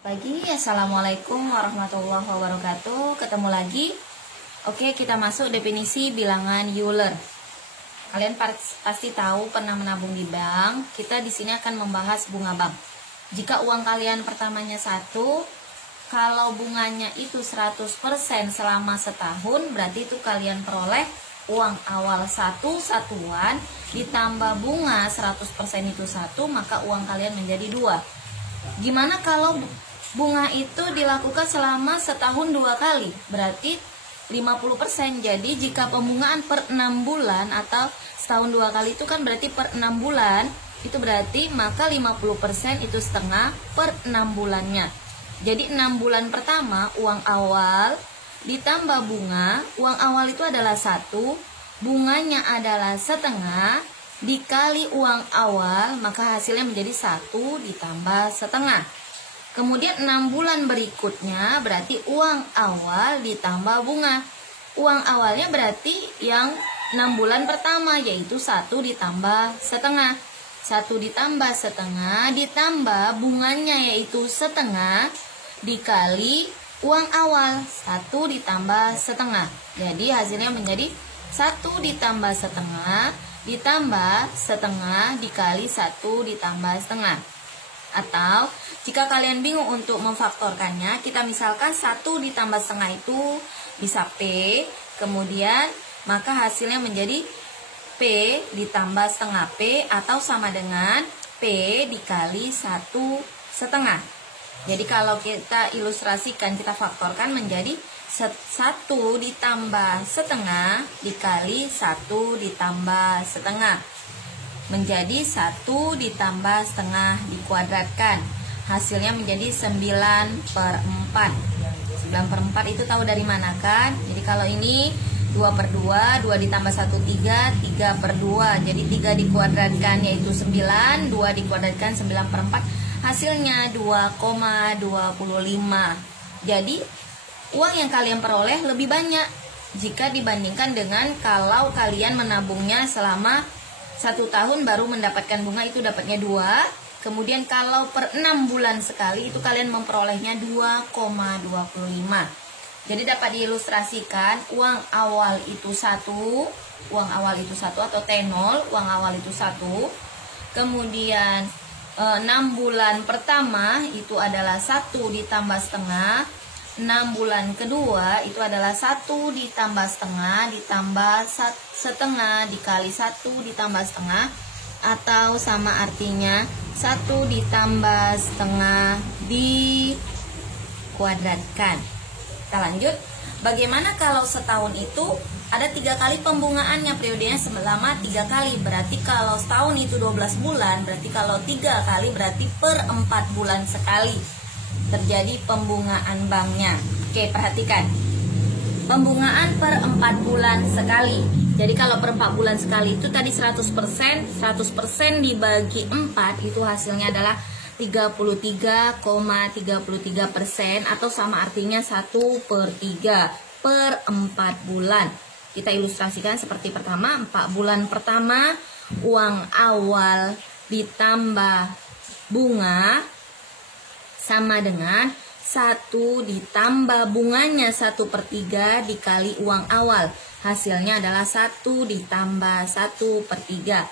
Pagi, assalamualaikum warahmatullahi wabarakatuh. Ketemu lagi. Oke, kita masuk definisi bilangan Euler. Kalian pasti tahu pernah menabung di bank. Kita di sini akan membahas bunga bank. Jika uang kalian pertamanya 1, kalau bunganya itu 100% selama setahun, berarti itu kalian peroleh uang awal 1 satuan ditambah bunga 100% itu 1, maka uang kalian menjadi 2. Gimana kalau bunga itu dilakukan selama setahun 2 kali? Berarti 50%. Jadi jika pembungaan per 6 bulan atau setahun 2 kali itu kan berarti per 6 bulan, itu berarti maka 50% itu setengah per 6 bulannya. Jadi 6 bulan pertama uang awal ditambah bunga, uang awal itu adalah 1, bunganya adalah setengah dikali uang awal, maka hasilnya menjadi 1 ditambah setengah. Kemudian 6 bulan berikutnya berarti uang awal ditambah bunga. Uang awalnya berarti yang 6 bulan pertama, yaitu 1 ditambah setengah. 1 ditambah setengah ditambah bunganya yaitu setengah dikali uang awal, 1 ditambah setengah. Jadi hasilnya menjadi 1 ditambah setengah ditambah setengah dikali 1 ditambah setengah. Atau jika kalian bingung untuk memfaktorkannya, kita misalkan 1 ditambah setengah itu bisa P, kemudian maka hasilnya menjadi P ditambah setengah P, atau sama dengan P dikali 1 setengah. Jadi kalau kita ilustrasikan, kita faktorkan menjadi 1 ditambah setengah dikali 1 ditambah setengah, menjadi 1 ditambah setengah dikuadratkan. Hasilnya menjadi 9/4. 9/4 itu tahu dari mana kan? Jadi kalau ini 2/2, 2 ditambah 1 3, 3/2. Jadi 3 dikuadratkan yaitu 9, 2 dikuadratkan 9/4. Hasilnya 2,25. Jadi uang yang kalian peroleh lebih banyak jika dibandingkan dengan kalau kalian menabungnya selama 1 tahun baru mendapatkan bunga, itu dapatnya 2. Kemudian kalau per 6 bulan sekali itu kalian memperolehnya 2,25. Jadi dapat diilustrasikan uang awal itu 1, atau T0, uang awal itu 1. Kemudian 6 bulan pertama itu adalah 1 ditambah setengah. 6 bulan kedua itu adalah 1 ditambah setengah ditambah setengah dikali 1 ditambah setengah, atau sama artinya 1 ditambah setengah dikuadratkan. Kita lanjut. Bagaimana kalau setahun itu ada 3 kali pembungaannya, periodenya selama 3 kali. Berarti kalau setahun itu 12 bulan, berarti kalau 3 kali berarti per 4 bulan sekali terjadi pembungaan banknya. Oke, perhatikan. Pembungaan per 4 bulan sekali. Jadi kalau per 4 bulan sekali itu tadi 100% dibagi 4 itu hasilnya adalah 33,33%, atau sama artinya 1/3 per 4 bulan. Kita ilustrasikan seperti pertama. 4 bulan pertama uang awal ditambah bunga sama dengan 1 ditambah bunganya 1/3 dikali uang awal. Hasilnya adalah 1 ditambah 1/3.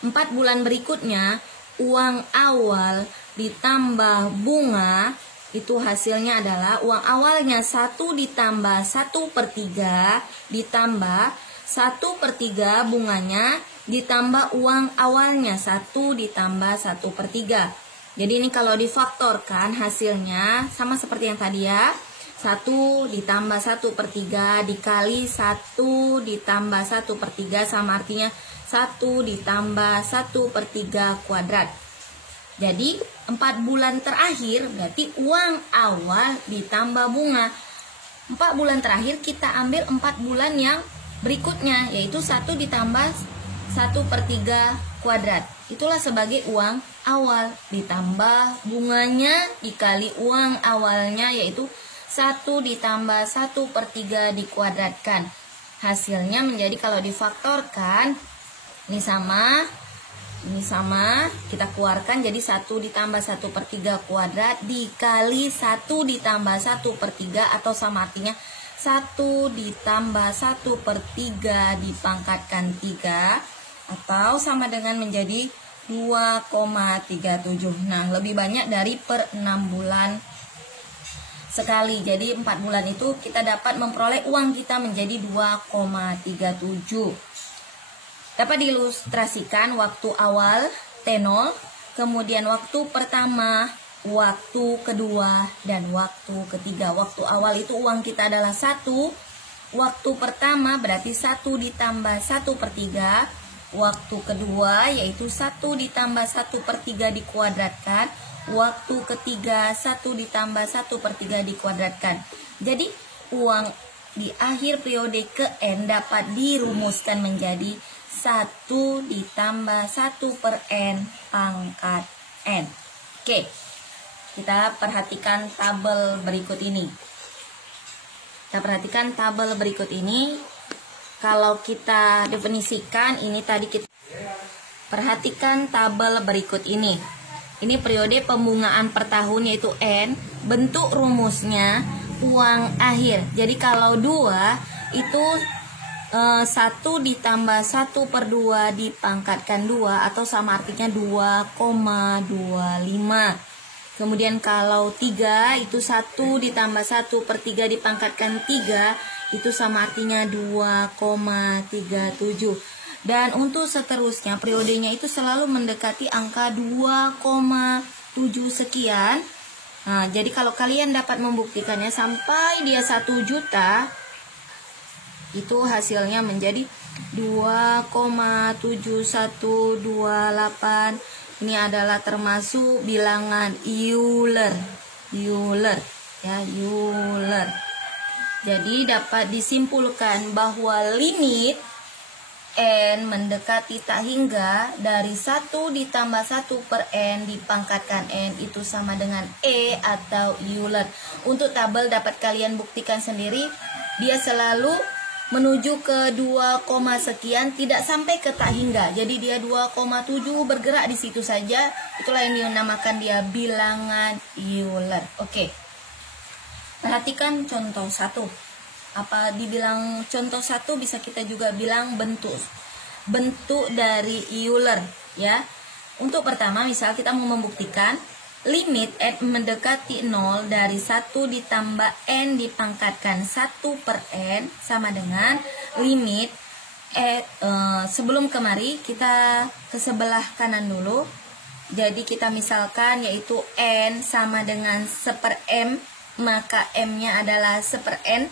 4 bulan berikutnya uang awal ditambah bunga itu hasilnya adalah uang awalnya 1 ditambah 1/3 ditambah 1/3 bunganya ditambah uang awalnya 1 ditambah 1/3. Jadi ini kalau difaktorkan hasilnya sama seperti yang tadi ya. 1 ditambah 1/3 dikali 1 ditambah 1/3 sama artinya 1 ditambah 1/3 kuadrat. Jadi 4 bulan terakhir berarti uang awal ditambah bunga. 4 bulan terakhir kita ambil 4 bulan yang berikutnya, yaitu 1 ditambah 1/3 kuadrat. Itulah sebagai uang awal ditambah bunganya dikali uang awalnya, yaitu 1 ditambah 1/3 dikuadratkan. Hasilnya menjadi kalau difaktorkan ini sama Ini sama, kita keluarkan jadi 1 ditambah 1 per 3 kuadrat dikali 1 ditambah 1 per 3 atau sama artinya 1 ditambah 1 per 3 dipangkatkan 3 atau sama dengan menjadi 2,37. Nah, lebih banyak dari per 6 bulan sekali. Jadi 4 bulan itu kita dapat memperoleh uang kita menjadi 2,37. Dapat diilustrasikan waktu awal T0, kemudian waktu pertama, waktu kedua, dan waktu ketiga. Waktu awal itu uang kita adalah 1. Waktu pertama berarti 1 ditambah 1 per 3. Waktu kedua yaitu 1 ditambah 1 per 3 dikuadratkan. Waktu ketiga 1 ditambah 1 per 3 dikuadratkan. Jadi uang di akhir periode ke N dapat dirumuskan menjadi 1 ditambah 1 per N pangkat N. Oke, kita perhatikan tabel berikut ini. Kalau kita definisikan, ini tadi kita perhatikan tabel berikut ini. Ini periode pembungaan per tahun yaitu N. Bentuk rumusnya uang akhir. Jadi kalau 2 itu 1 ditambah 1 per 2 dipangkatkan 2 atau sama artinya 2,25. Kemudian kalau 3 itu 1 ditambah 1 per 3 dipangkatkan 3 itu sama artinya 2,37. Dan untuk seterusnya periodenya itu selalu mendekati angka 2,7 sekian. Nah, jadi kalau kalian dapat membuktikannya sampai dia 1 juta, itu hasilnya menjadi 2,7128. Ini adalah termasuk bilangan Euler. Jadi dapat disimpulkan bahwa limit N mendekati tak hingga dari 1 ditambah 1 per N dipangkatkan N itu sama dengan E atau Euler. Untuk tabel dapat kalian buktikan sendiri, dia selalu menuju ke 2, sekian, tidak sampai ke tak hingga. Jadi dia 2,7 bergerak di situ saja. Itulah yang dinamakan dia bilangan Euler. Oke. Perhatikan contoh 1. Apa dibilang contoh 1 bisa kita juga bilang bentuk dari Euler ya. Untuk pertama misal kita mau membuktikan limit N mendekati 0 dari 1 ditambah N dipangkatkan 1 per N sama dengan limit sebelum kemari kita ke sebelah kanan dulu. Jadi kita misalkan yaitu N sama dengan 1/M, maka M-nya adalah 1/N.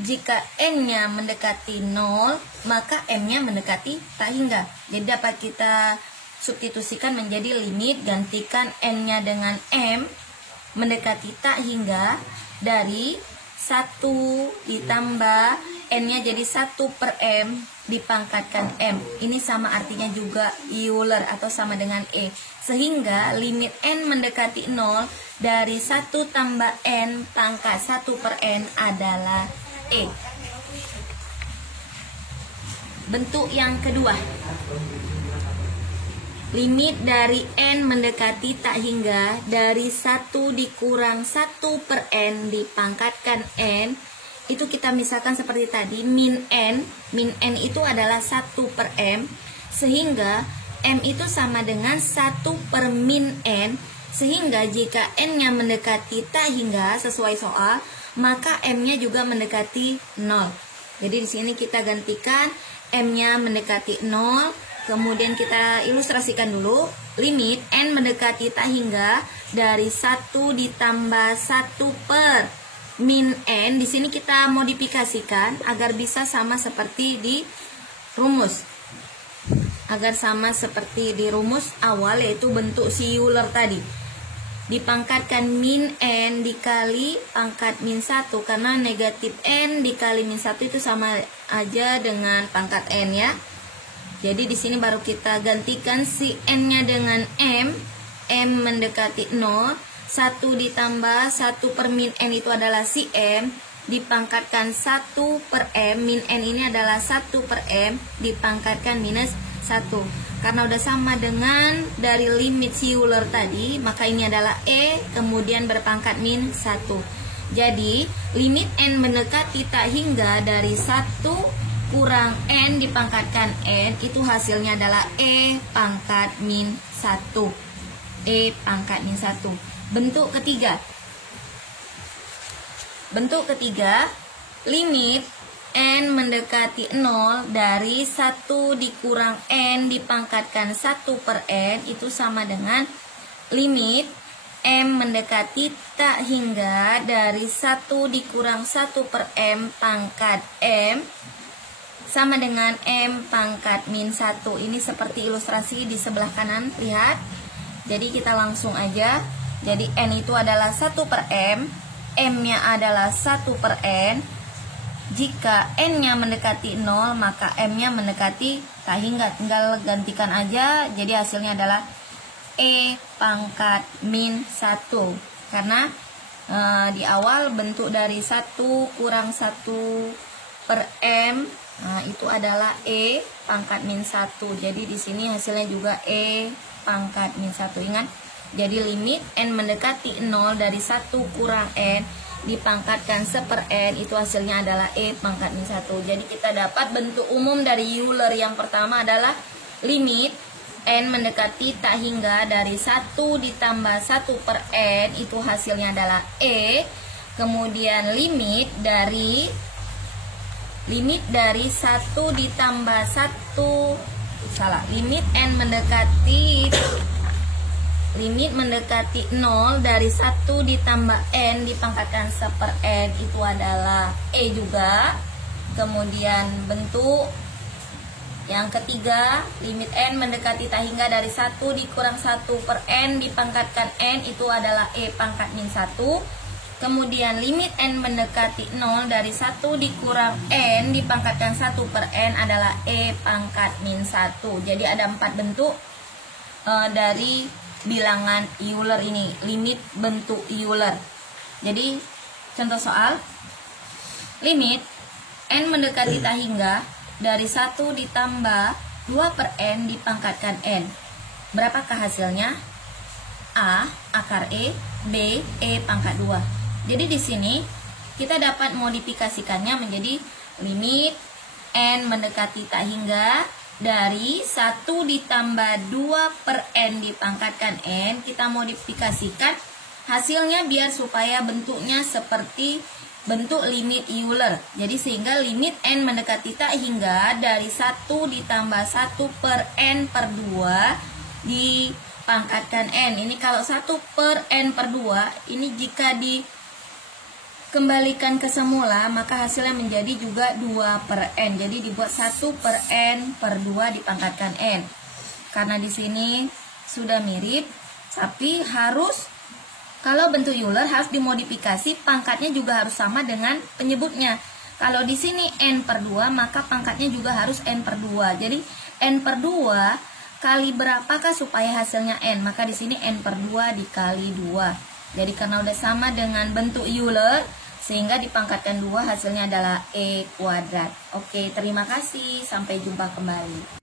Jika N-nya mendekati 0, maka M-nya mendekati tak hingga. Jadi dapat kita substitusikan menjadi limit, gantikan N-nya dengan M mendekati tak hingga dari 1 ditambah N-nya jadi 1 per M dipangkatkan M. Ini sama artinya juga Euler atau sama dengan E. Sehingga limit N mendekati 0 dari 1 tambah N pangkat 1 per N adalah E. Bentuk yang kedua. Limit dari N mendekati tak hingga dari 1 dikurang 1 per N dipangkatkan N. Itu kita misalkan seperti tadi, min N itu adalah 1 per M. Sehingga M itu sama dengan 1 per min N. Sehingga jika N-nya mendekati tak hingga sesuai soal, maka M-nya juga mendekati 0. Jadi di sini kita gantikan M-nya mendekati 0. Kemudian kita ilustrasikan dulu limit N mendekati tak hingga dari 1 ditambah 1 per min N. Di sini kita modifikasikan agar bisa sama seperti di rumus. Agar sama seperti di rumus awal yaitu bentuk si Euler tadi. Dipangkatkan min N dikali pangkat min 1 karena negatif N dikali min 1 itu sama aja dengan pangkat N ya. Jadi di sini baru kita gantikan si N-nya dengan M. M mendekati 0. 1 ditambah 1 per min N itu adalah si M. Dipangkatkan 1 per M. Min N ini adalah 1 per M. Dipangkatkan minus 1. Karena udah sama dengan dari limit si Euler tadi, maka ini adalah E kemudian berpangkat min 1. Jadi limit N mendekati tak hingga dari 1 kurang N dipangkatkan N, itu hasilnya adalah E pangkat min 1. E pangkat min 1. Bentuk ketiga. Bentuk ketiga, limit N mendekati 0 dari 1 dikurang N dipangkatkan 1 per N, itu sama dengan limit M mendekati tak hingga dari 1 dikurang 1 per M pangkat M sama dengan M pangkat min 1. Ini seperti ilustrasi di sebelah kanan, lihat. Jadi kita langsung aja. Jadi N itu adalah 1 per M, M-nya adalah 1 per N. Jika N-nya mendekati 0, maka M-nya mendekati tak hingga. Tinggal gantikan aja. Jadi hasilnya adalah E pangkat min 1. Karena di awal bentuk dari 1 kurang 1 per M, itu adalah E pangkat min 1. Jadi di sini hasilnya juga E pangkat min 1. Ingat, jadi limit N mendekati 0 dari 1 kurang N dipangkatkan 1 per N, itu hasilnya adalah E pangkat min 1. Jadi kita dapat bentuk umum dari Euler yang pertama adalah limit N mendekati tak hingga dari 1 ditambah 1 per N, itu hasilnya adalah E. Kemudian limit dari 1 ditambah 1, limit N mendekati 0 dari 1 ditambah N dipangkatkan 1 per N, itu adalah E juga. Kemudian bentuk yang ketiga, limit N mendekati tak hingga dari 1 dikurang 1 per N dipangkatkan N, itu adalah E pangkat min 1. Kemudian limit N mendekati 0 dari 1 dikurang N dipangkatkan 1 per N adalah E pangkat min 1. Jadi ada 4 bentuk dari bilangan Euler ini, limit bentuk Euler. Jadi contoh soal, limit N mendekati tak hingga dari 1 ditambah 2 per N dipangkatkan N. Berapakah hasilnya? A akar E, B E pangkat 2. Jadi di sini kita dapat modifikasikannya menjadi limit N mendekati tak hingga dari 1 ditambah 2 per N dipangkatkan N. Kita modifikasikan hasilnya biar supaya bentuknya seperti bentuk limit Euler. Jadi sehingga limit N mendekati tak hingga dari 1 ditambah 1 per N per 2 dipangkatkan N. Ini kalau 1 per N per 2, ini jika dikembalikan ke semula, maka hasilnya menjadi juga 2 per N. Jadi dibuat 1 per N per 2 dipangkatkan N. Karena di sini sudah mirip, tapi harus, kalau bentuk Euler harus dimodifikasi, pangkatnya juga harus sama dengan penyebutnya. Kalau di sini N per 2, maka pangkatnya juga harus N per 2. Jadi N per 2 kali berapakah supaya hasilnya N? Maka di sini N per 2 dikali 2. Jadi karena udah sama dengan bentuk Euler, sehingga dipangkatkan 2, hasilnya adalah E kuadrat. Oke, terima kasih. Sampai jumpa kembali.